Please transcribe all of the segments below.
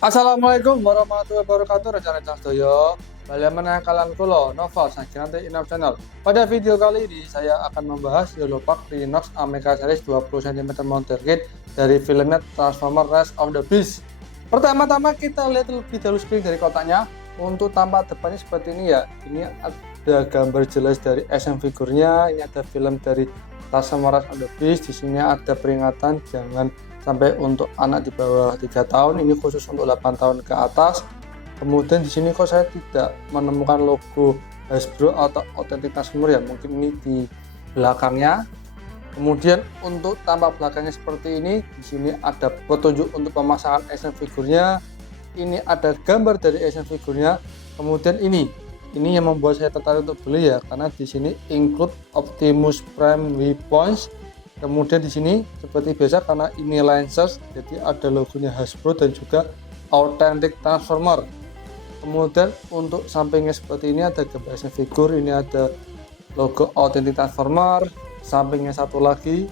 Assalamualaikum warahmatullahi wabarakatuh. Rekan-rekan sedaya, bali meneh kalian kula Nova Sajiranti Inap Channel. Pada video kali ini saya akan membahas Yellowpark Rhinox Ameca Series 20 cm Mounted Kit dari filmnya Transformers Rise of the Beast. Pertama-tama kita lihat lebih dahulu screen dari kotaknya. Untuk tampak depannya seperti ini ya. Ini ada gambar jelas dari action figurnya. Ini ada film dari Transformers Rise of the Beast. Di sini ada peringatan jangan sampai untuk anak di bawah 3 tahun, ini khusus untuk 8 tahun ke atas. Kemudian di sini kok saya tidak menemukan logo Hasbro atau Authentic Transformers ya, mungkin ini di belakangnya. Kemudian untuk tampak belakangnya seperti ini, di sini ada petunjuk untuk pemasangan action figurnya. Ini ada gambar dari action figurnya. Kemudian ini yang membuat saya tertarik untuk beli ya, karena di sini include Optimus Prime weapons. Kemudian di sini seperti biasa karena ini Lancers, jadi ada logonya Hasbro dan juga Authentic Transformer. Kemudian untuk sampingnya seperti ini ada gambar action figure, ini ada logo Authentic Transformer. Sampingnya satu lagi,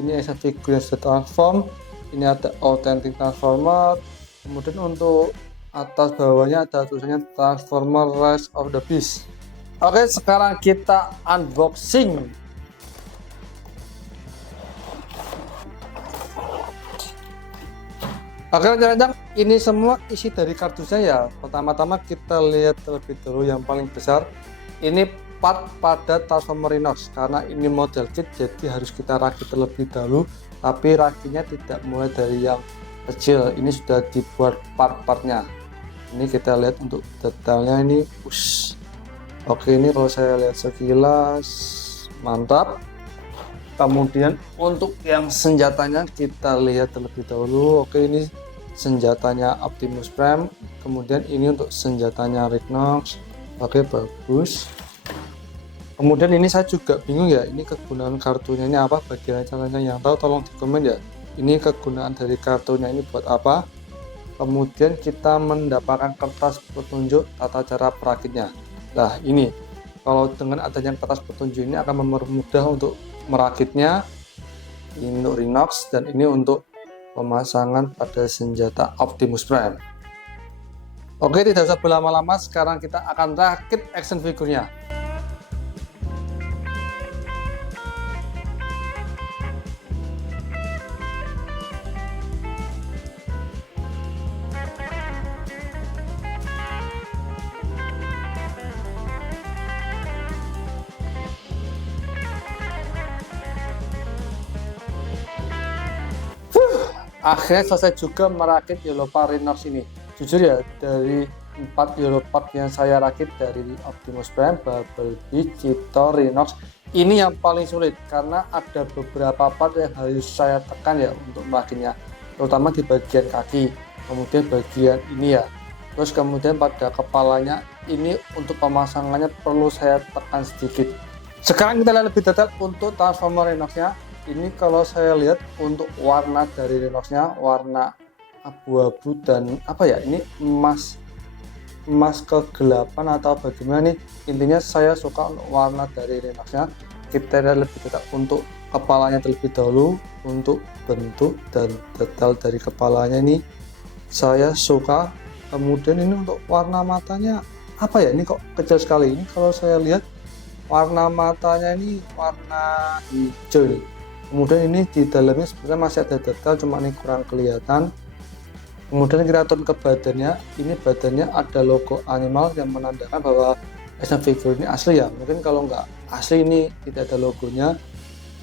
ini action figure yang sudah transform, ini ada Authentic Transformer. Kemudian untuk atas bawahnya ada tulisannya Transformers Rise of the Beast. Oke, sekarang kita unboxing. Oke rekan-rekan, ini semua isi dari kardusnya ya. Pertama-tama kita lihat terlebih dahulu yang paling besar. Ini part pada Transformers Rhinox, karena ini model kit jadi harus kita rakit terlebih dahulu. Tapi rakitnya tidak mulai dari yang kecil, ini sudah dibuat part-partnya. Ini kita lihat untuk detailnya ini. Oke, ini kalau saya lihat sekilas mantap. Kemudian untuk yang senjatanya kita lihat terlebih dahulu. Oke, ini senjatanya Optimus Prime. Kemudian ini untuk senjatanya Rhinox. Oke, bagus. Kemudian ini saya juga bingung ya, ini kegunaan kartunya ini apa, bagian caranya yang tahu tolong di komen ya. Ini kegunaan dari kartunya ini buat apa. Kemudian kita mendapatkan kertas petunjuk tata cara perakitnya. Nah ini, kalau dengan adanya kertas petunjuk ini akan mempermudah untuk merakitnya. Ini untuk Rhinox dan ini untuk pemasangan pada senjata Optimus Prime. Oke, tidak usah berlama-lama, sekarang kita akan rakit action figurnya. Akhirnya selesai juga merakit Yellowpark Rhinox ini. Jujur ya, dari 4 Yellowpark yang saya rakit dari Optimus Prime, Bumblebee, Cheetor, Rhinox, ini yang paling sulit karena ada beberapa part yang harus saya tekan ya untuk merakitnya, terutama di bagian kaki, kemudian bagian ini ya, terus kemudian pada kepalanya ini untuk pemasangannya perlu saya tekan sedikit. Sekarang kita lihat lebih detail untuk Transformer Rhinox-nya. Ini kalau saya lihat untuk warna dari Rhinox-nya warna abu-abu dan apa ya, ini emas kegelapan atau bagaimana nih, intinya saya suka untuk warna dari Rhinox-nya. Kita lihat lebih detail untuk kepalanya terlebih dahulu. Untuk bentuk dan detail dari kepalanya ini saya suka. Kemudian ini untuk warna matanya apa ya, ini kok kecil sekali. Ini kalau saya lihat warna matanya ini warna hijau nih. Kemudian ini di dalamnya sebenarnya masih ada detail, cuma ini kurang kelihatan. Kemudian kita turun ke badannya, ini badannya ada logo animal yang menandakan bahwa action figure ini asli ya. Mungkin kalau nggak asli ini tidak ada logonya.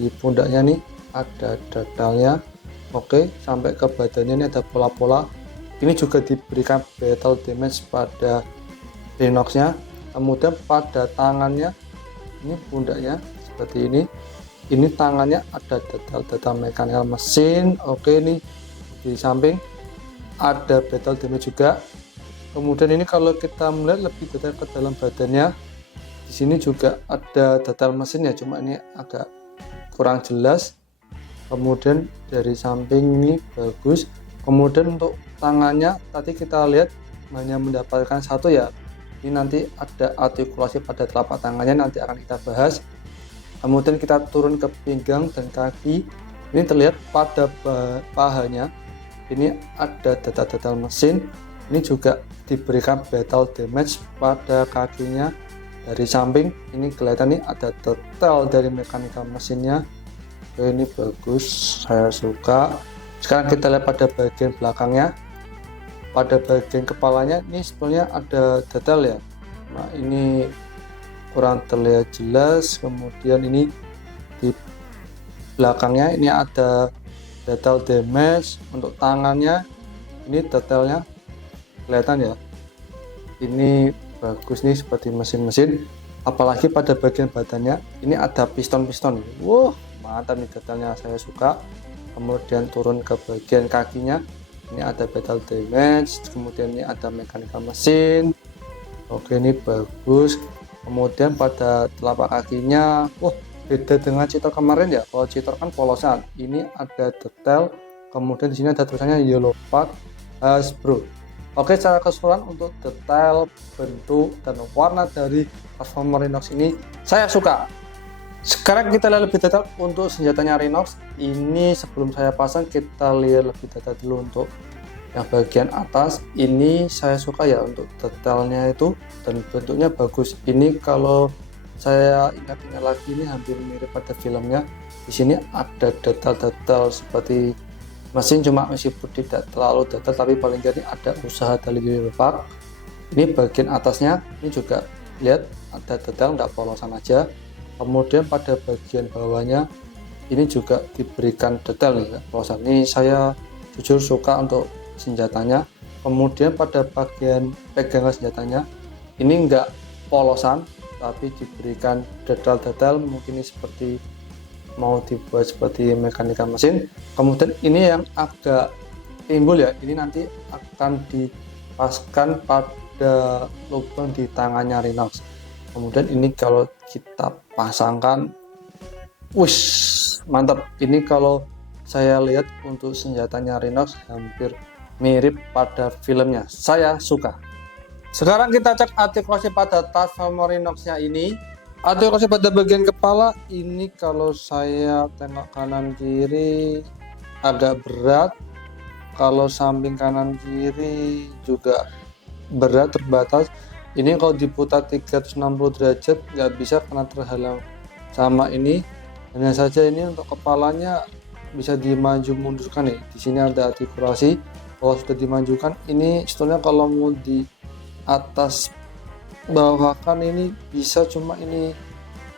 Di pundaknya nih ada detailnya. Oke, sampai ke badannya ini ada pola-pola. Ini juga diberikan battle damage pada Rhinox-nya. Kemudian pada tangannya, ini pundaknya seperti ini. Ini tangannya ada detail-detail mekanikal mesin. Oke, ini di samping ada battle damage juga. Kemudian ini kalau kita melihat lebih detail ke dalam badannya, di sini juga ada detail mesin ya, cuma ini agak kurang jelas. Kemudian dari samping ini bagus. Kemudian untuk tangannya tadi kita lihat hanya mendapatkan satu ya. Ini nanti ada artikulasi pada telapak tangannya, nanti akan kita bahas. Kemudian kita turun ke pinggang dan kaki. Ini terlihat pada pahanya ini ada detail-detail mesin. Ini juga diberikan battle damage pada kakinya dari samping. Ini kelihatan nih ada detail dari mekanika mesinnya. Ini bagus, saya suka. Sekarang kita lihat pada bagian belakangnya. Pada bagian kepalanya ini sebenarnya ada detail ya. Nah, ini kurang terlihat jelas. Kemudian ini di belakangnya ini ada detail damage. Untuk tangannya ini detailnya kelihatan ya, ini bagus nih seperti mesin-mesin. Apalagi pada bagian badannya ini ada piston-piston. Wow, mantap nih detailnya, saya suka. Kemudian turun ke bagian kakinya, ini ada battle damage. Kemudian ini ada mekanika mesin. Oke, ini bagus. Kemudian pada telapak kakinya, wah, beda dengan Citor kemarin ya. Kalau Citor kan polosan, ini ada detail. Kemudian di sini ada tulisannya Yellow Part Hasbro. Oke, secara keseluruhan untuk detail, bentuk, dan warna dari Transformer Rhinox ini saya suka. Sekarang kita lihat lebih detail untuk senjatanya Rhinox. Ini sebelum saya pasang kita lihat lebih detail dulu untuk yang bagian atas. Ini saya suka ya untuk detailnya itu dan bentuknya bagus. Ini kalau saya ingat-ingat lagi ini hampir mirip pada filmnya. Di sini ada detail-detail seperti mesin, cuma meskipun tidak terlalu detail tapi paling tidak ada usaha dari Yellow Part. Ini bagian atasnya ini juga lihat ada detail, nggak polosan aja. Kemudian pada bagian bawahnya ini juga diberikan detail nih, polosan. Ini saya jujur suka untuk senjatanya. Kemudian pada bagian pegangan senjatanya ini nggak polosan tapi diberikan detail-detail, mungkin ini seperti mau dibuat seperti mekanika mesin. Kemudian ini yang agak timbul ya, ini nanti akan dipaskan pada lubang di tangannya Rhinox. Kemudian ini kalau kita pasangkan, wush, mantap. Ini kalau saya lihat untuk senjatanya Rhinox hampir mirip pada filmnya, saya suka. Sekarang kita cek artikulasi pada Transformer Rhinox-nya ini. Artikulasi pada bagian kepala ini kalau saya tengok kanan kiri agak berat. Kalau samping kanan kiri juga berat, terbatas. Ini kalau diputar 360 derajat nggak bisa karena terhalang sama ini. Hanya saja ini untuk kepalanya bisa dimaju mundurkan nih. Di sini ada artikulasi. Kalau sudah dimajukan, ini sebetulnya kalau mau di atas bawahkan ini bisa, cuma ini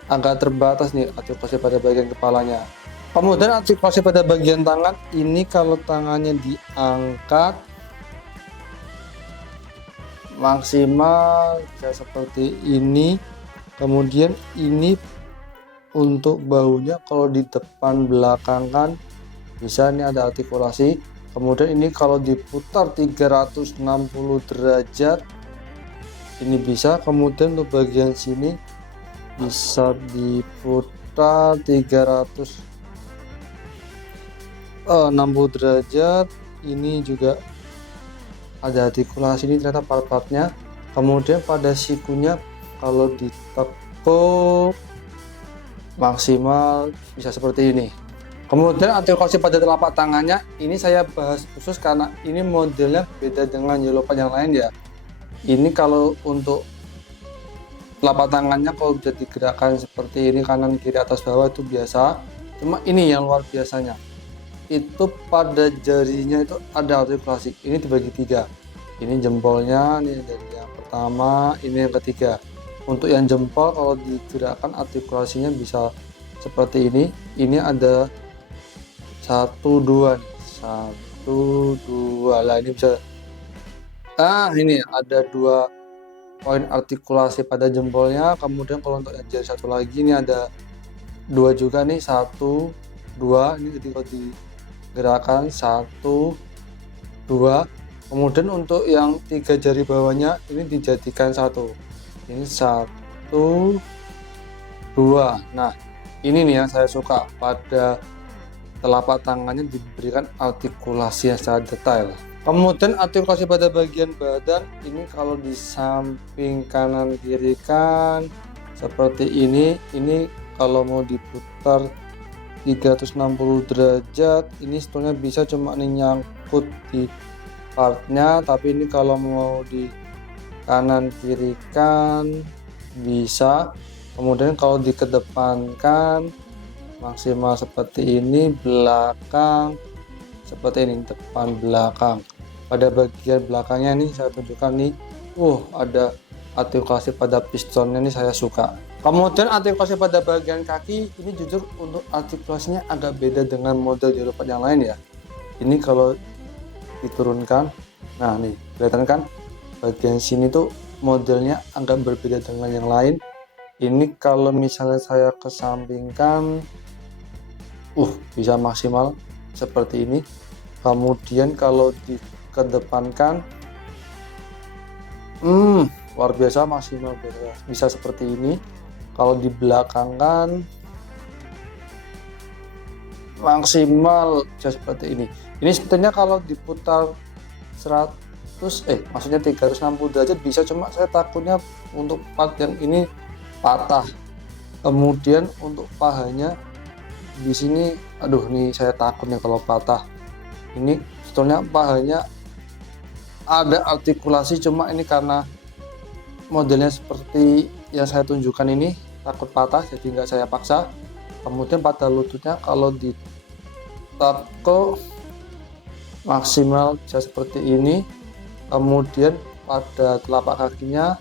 agak terbatas nih artikulasi pada bagian kepalanya. Kemudian artikulasi pada bagian tangan ini kalau tangannya diangkat maksimal bisa seperti ini. Kemudian ini untuk bahunya kalau di depan belakang kan bisa, ini ada artikulasi. Kemudian ini kalau diputar 360 derajat ini bisa. Kemudian untuk bagian sini bisa diputar 360 derajat. Ini juga ada artikulasi, ini ternyata part-partnya. Kemudian pada sikunya kalau ditekuk maksimal bisa seperti ini. Kemudian artikulasi pada telapak tangannya ini saya bahas khusus karena ini modelnya beda dengan Yellow Part yang lain ya. Ini kalau untuk telapak tangannya kalau bisa digerakkan seperti ini kanan kiri atas bawah itu biasa. Cuma ini yang luar biasanya itu pada jarinya itu ada artikulasi. Ini dibagi tiga. Ini jempolnya, ini dari yang pertama, ini yang ketiga. Untuk yang jempol kalau digerakkan artikulasinya bisa seperti ini. Ini ada 1, 2 nih. 1, 2 lah, ini bisa. Ini ada 2 poin artikulasi pada jempolnya. Kemudian kalau untuk yang jari satu lagi ini ada 2 juga nih, 1, 2. Ini ketika digerakkan 1, 2. Kemudian untuk yang 3 jari bawahnya ini dijadikan 1. Ini 1, 2. Nah, ini nih yang saya suka, pada telapak tangannya diberikan artikulasi yang sangat detail. Kemudian artikulasi pada bagian badan ini kalau di samping kanan kiri kan seperti ini. Ini kalau mau diputar 360 derajat. Ini sebetulnya bisa cuma nih nyangkut di partnya, tapi ini kalau mau di kanan kiri kan bisa. Kemudian kalau dikedepankan maksimal seperti ini, belakang seperti ini, depan belakang. Pada bagian belakangnya nih saya tunjukkan nih, ada artikulasi pada pistonnya nih, saya suka. Kemudian artikulasi pada bagian kaki ini jujur untuk artikulasinya agak beda dengan model di Eropa yang lain ya. Ini kalau diturunkan, nah nih kelihatan kan bagian sini tuh modelnya agak berbeda dengan yang lain. Ini kalau misalnya saya kesampingkan, bisa maksimal seperti ini. Kemudian kalau dikedepankan, luar biasa, maksimal bisa seperti ini. Kalau dibelakangkan maksimal bisa seperti ini. Ini sebetulnya kalau diputar 360 derajat bisa, cuma saya takutnya untuk part yang ini patah. Kemudian untuk pahanya di sini, nih saya takutnya kalau patah. Ini sebetulnya pahanya ada artikulasi, cuma ini karena modelnya seperti yang saya tunjukkan ini takut patah, jadi nggak saya paksa. Kemudian pada lututnya kalau ditakut maksimal bisa seperti ini. Kemudian pada telapak kakinya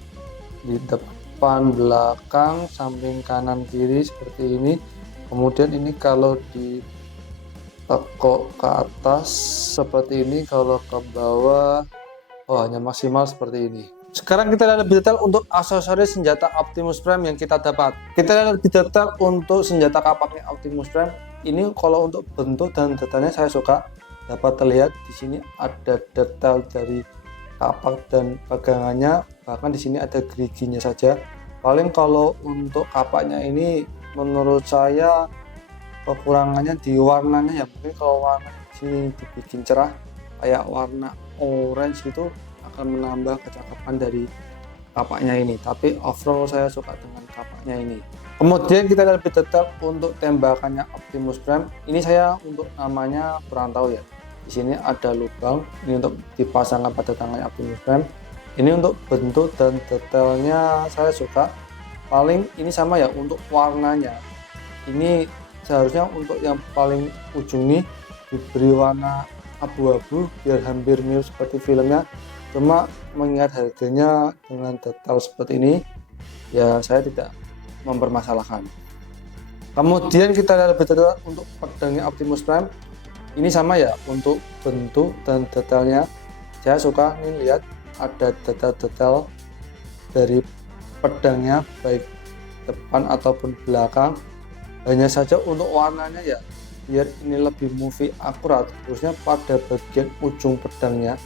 di depan belakang samping kanan kiri seperti ini. Kemudian ini kalau ditekuk ke atas seperti ini, kalau ke bawah hanya maksimal seperti ini. Sekarang kita lihat lebih detail untuk aksesoris senjata Optimus Prime yang kita dapat. Kita lihat lebih detail untuk senjata kapaknya Optimus Prime. Ini kalau untuk bentuk dan detailnya saya suka. Dapat terlihat di sini ada detail dari kapak dan pegangannya, bahkan di sini ada geriginya saja. Paling kalau untuk kapaknya ini menurut saya kekurangannya di warnanya ya, mungkin kalau warna sini dibikin cerah kayak warna orange gitu akan menambah kecakapan dari kapaknya ini. Tapi overall saya suka dengan kapaknya ini. Kemudian kita lihat lebih detail untuk tembakannya Optimus Prime. Ini saya untuk namanya kurang tahu ya. Di sini ada lubang, ini untuk dipasangkan pada tangannya Optimus Prime. Ini untuk bentuk dan detailnya saya suka. Paling ini sama ya untuk warnanya. Ini seharusnya untuk yang paling ujung nih diberi warna abu-abu biar hampir mirip seperti filmnya. Cuma mengingat harganya dengan detail seperti ini, ya saya tidak mempermasalahkan. Kemudian kita lihat lebih detail untuk pedangnya Optimus Prime. Ini sama ya untuk bentuk dan detailnya. Saya suka nih, lihat ada detail-detail dari pedangnya baik depan ataupun belakang. Hanya saja untuk warnanya ya, biar ini lebih movie akurat, terusnya pada bagian ujung pedangnya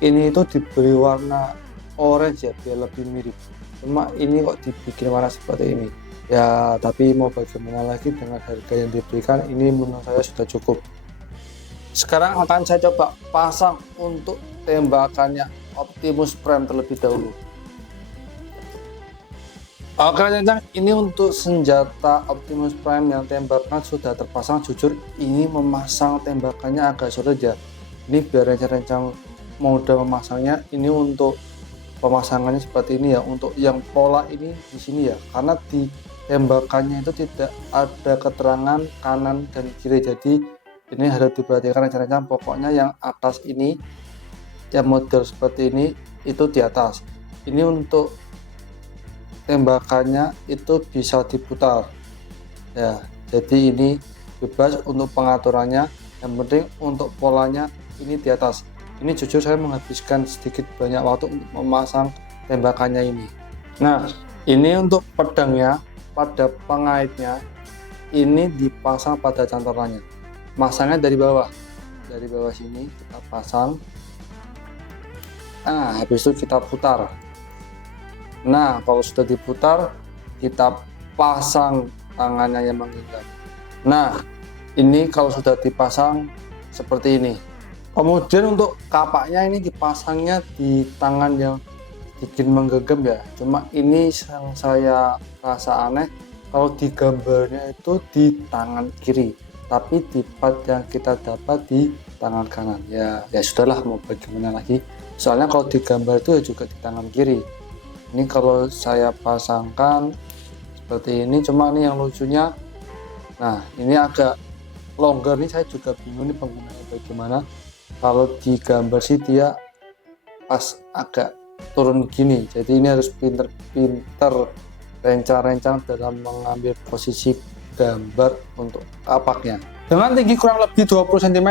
ini itu diberi warna orange ya, biar lebih mirip. Cuma ini kok dibikin warna seperti ini ya, tapi mau bagaimana lagi dengan harga yang diberikan, ini menurut saya sudah cukup. Sekarang akan saya coba pasang untuk tembakannya Optimus Prime terlebih dahulu. Oke rekan, ini untuk senjata Optimus Prime yang tembakan sudah terpasang. Jujur ini memasang tembakannya agak sulit ya. Ini biar rencang-rencang mode memasangnya, ini untuk pemasangannya seperti ini ya. Untuk yang pola ini di sini ya, karena di tembakannya itu tidak ada keterangan kanan dan kiri, jadi ini harus diperhatikan rencana-rencana. Pokoknya yang atas ini, yang model seperti ini itu di atas. Ini untuk tembakannya itu bisa diputar ya, jadi ini bebas untuk pengaturannya. Yang penting untuk polanya ini di atas. Ini jujur saya menghabiskan sedikit banyak waktu untuk memasang tembakannya ini. Nah, ini untuk pedangnya, pada pengaitnya ini dipasang pada cantolannya. Masangnya dari bawah sini kita pasang. Nah, habis itu kita putar. Nah, kalau sudah diputar, kita pasang tangannya yang mengikat. Nah, ini kalau sudah dipasang seperti ini. Kemudian untuk kapaknya ini dipasangnya di tangan yang bikin menggenggam ya. Cuma ini yang saya rasa aneh, kalau di gambarnya itu di tangan kiri. tapi di part yang kita dapat di tangan kanan. Ya sudahlah, mau bagaimana lagi, soalnya kalau di gambar itu ya juga di tangan kiri. Ini kalau saya pasangkan seperti ini, cuma ini yang lucunya, nah ini agak longgar nih, saya juga bingung nih penggunaannya bagaimana. Kalau di gambar sih dia pas agak turun gini, jadi ini harus pinter-pinter rencang-rencang dalam mengambil posisi gambar untuk kapaknya. Dengan tinggi kurang lebih 20 cm,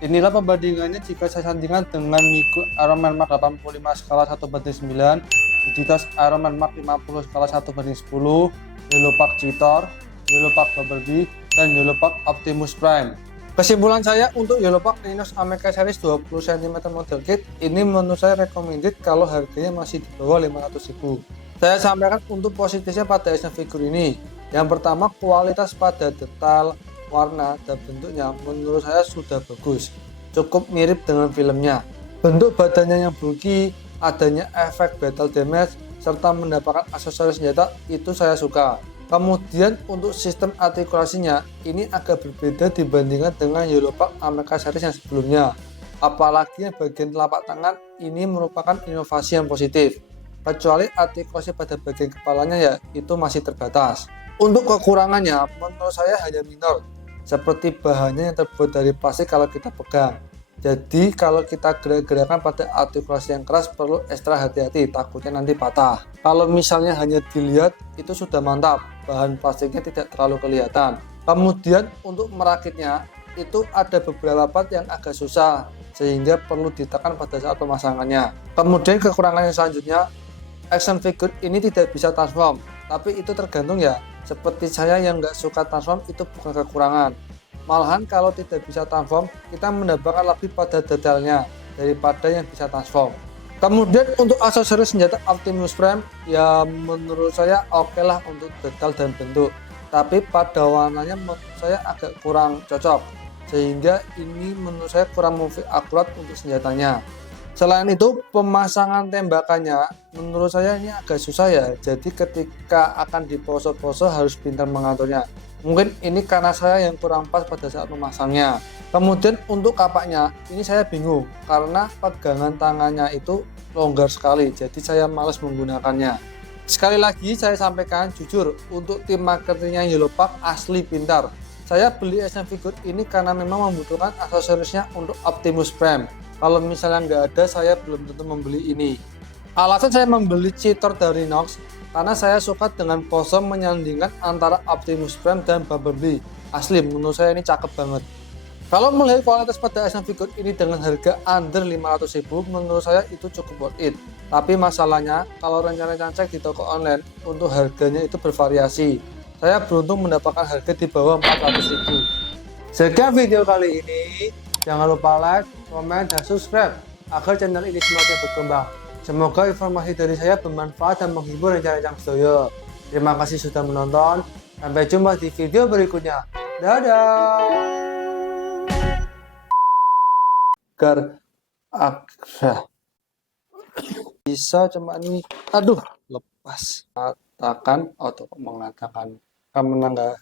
inilah perbandingannya jika saya sandingkan dengan Migo Ironman Mark 85 skala 1/9, Editas Ironman Mark 50 skala 1/10, Yellowpark Cheetor, Yellowpark Bumblebee, dan Yellowpark Optimus Prime. Kesimpulan saya untuk Yellowpark Rhinox America Series 20 cm model kit ini menurut saya recommended kalau harganya masih di bawah 500.000. Saya sampaikan untuk positifnya pada action figure ini. Yang pertama, kualitas pada detail, warna, dan bentuknya menurut saya sudah bagus, cukup mirip dengan filmnya. Bentuk badannya yang bulky, adanya efek battle damage, serta mendapatkan aksesoris senjata itu saya suka. Kemudian untuk sistem artikulasinya ini agak berbeda dibandingkan dengan Yellowpark America Series yang sebelumnya. Apalagi yang bagian telapak tangan ini merupakan inovasi yang positif. Kecuali artikulasi pada bagian kepalanya ya itu masih terbatas. Untuk kekurangannya menurut saya hanya minor, seperti bahannya yang terbuat dari plastik kalau kita pegang. Jadi kalau kita gerak-gerakan pada artikulasi yang keras perlu ekstra hati-hati, takutnya nanti patah. Kalau misalnya hanya dilihat itu sudah mantap, bahan plastiknya tidak terlalu kelihatan. Kemudian untuk merakitnya itu ada beberapa part yang agak susah sehingga perlu ditekan pada saat pemasangannya. Kemudian kekurangannya selanjutnya, action figure ini tidak bisa transform, tapi itu tergantung ya. Seperti saya yang nggak suka transform itu bukan kekurangan. Malahan kalau tidak bisa transform, kita mendapatkan lebih pada detailnya daripada yang bisa transform. Kemudian untuk aksesoris senjata Optimus Prime ya menurut saya oke lah untuk detail dan bentuk, tapi pada warnanya menurut saya agak kurang cocok, sehingga ini menurut saya kurang movie akurat untuk senjatanya. Selain itu pemasangan tembakannya menurut saya ini agak susah ya, jadi ketika akan dipose-pose harus pintar mengaturnya. Mungkin ini karena saya yang kurang pas pada saat memasangnya. Kemudian untuk kapaknya ini saya bingung karena pegangan tangannya itu longgar sekali, jadi saya males menggunakannya. Sekali lagi saya sampaikan jujur, untuk tim marketingnya Yellowpark asli pintar. Saya beli action figure ini karena memang membutuhkan aksesorisnya untuk Optimus Prime. Kalau misalnya nggak ada, saya belum tentu membeli ini. Alasan saya membeli Cheetor dari Rhinox karena saya suka dengan pose menyandingkan antara Optimus Prime dan Bumblebee. Asli menurut saya ini cakep banget. Kalau melihat kualitas pada action figure ini dengan harga under 500.000, menurut saya itu cukup worth it. Tapi masalahnya kalau rencana cek di toko online untuk harganya itu bervariasi. Saya beruntung mendapatkan harga di bawah 400.000. Sekian video kali ini. Jangan lupa like, komen, dan subscribe agar channel ini semakin berkembang. Semoga informasi dari saya bermanfaat dan menghibur rencana Sedoyo. Terima kasih sudah menonton. Sampai jumpa di video berikutnya. Dadah. Agar bisa cuma ini. Aduh, lepas. Mengatakan atau mengatakan kamu menangga.